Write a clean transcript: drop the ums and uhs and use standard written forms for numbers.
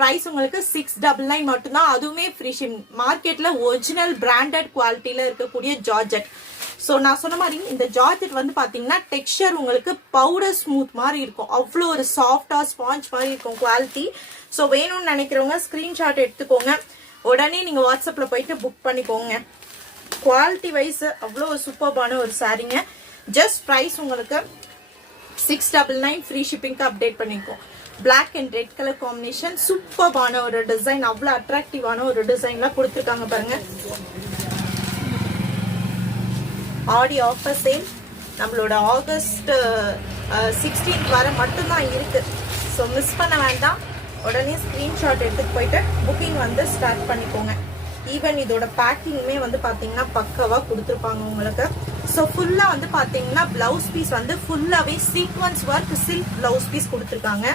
Price உங்களுக்கு 699 மட்டும்தான். அதுவுமே ஃப்ரீ ஷிப்பிங். மார்க்கெட்ல ஒரிஜினல் பிராண்டட் குவாலிட்டியில இருக்கக்கூடிய ஜார்ஜெட். ஸோ நான் சொன்ன மாதிரி இந்த ஜார்ஜெட் வந்து பாத்தீங்கன்னா டெக்ஸ்சர் உங்களுக்கு பவுடர் ஸ்மூத் மாதிரி இருக்கும். அவ்வளோ ஒரு சாஃப்டா ஸ்பாஞ்ச் மாதிரி இருக்கும் குவாலிட்டி. ஸோ வேணும்னு நினைக்கிறவங்க ஸ்கிரீன்ஷாட் எடுத்துக்கோங்க. உடனே நீங்க வாட்ஸ்அப்ல போயிட்டு புக் பண்ணிக்கோங்க. குவாலிட்டி வைஸ் அவ்வளோ சூப்பர்பான ஒரு சாரீங்க. ஜஸ்ட் பிரைஸ் உங்களுக்கு 699 ஃப்ரீ ஷிப்பிங்க்கு அப்டேட் பண்ணிக்கோம். Black and red colour combination சூப்பர்பான ஒரு டிசைன். அவ்வளோ அட்ராக்டிவான ஒரு டிசைன்லாம் கொடுத்துருக்காங்க பாருங்க. ஆடி ஆஃபர் சேல் நம்மளோட ஆகஸ்ட் 16th வர மட்டும்தான் இருக்கு. ஸோ மிஸ் பண்ண வேண்டாம். உடனே ஸ்கிரீன்ஷாட் எடுத்துட்டு போயிட்டு புக்கிங் வந்து ஸ்டார்ட் பண்ணிக்கோங்க. ஈவன் இதோட பேக்கிங்குமே வந்து பாத்தீங்கன்னா பக்காவா கொடுத்துருப்பாங்க உங்களுக்கு. ஸோ ஃபுல்லா வந்து பாத்தீங்கன்னா பிளவுஸ் பீஸ் வந்து ஃபுல்லாவே sequence work silk blouse piece கொடுத்துருக்காங்க.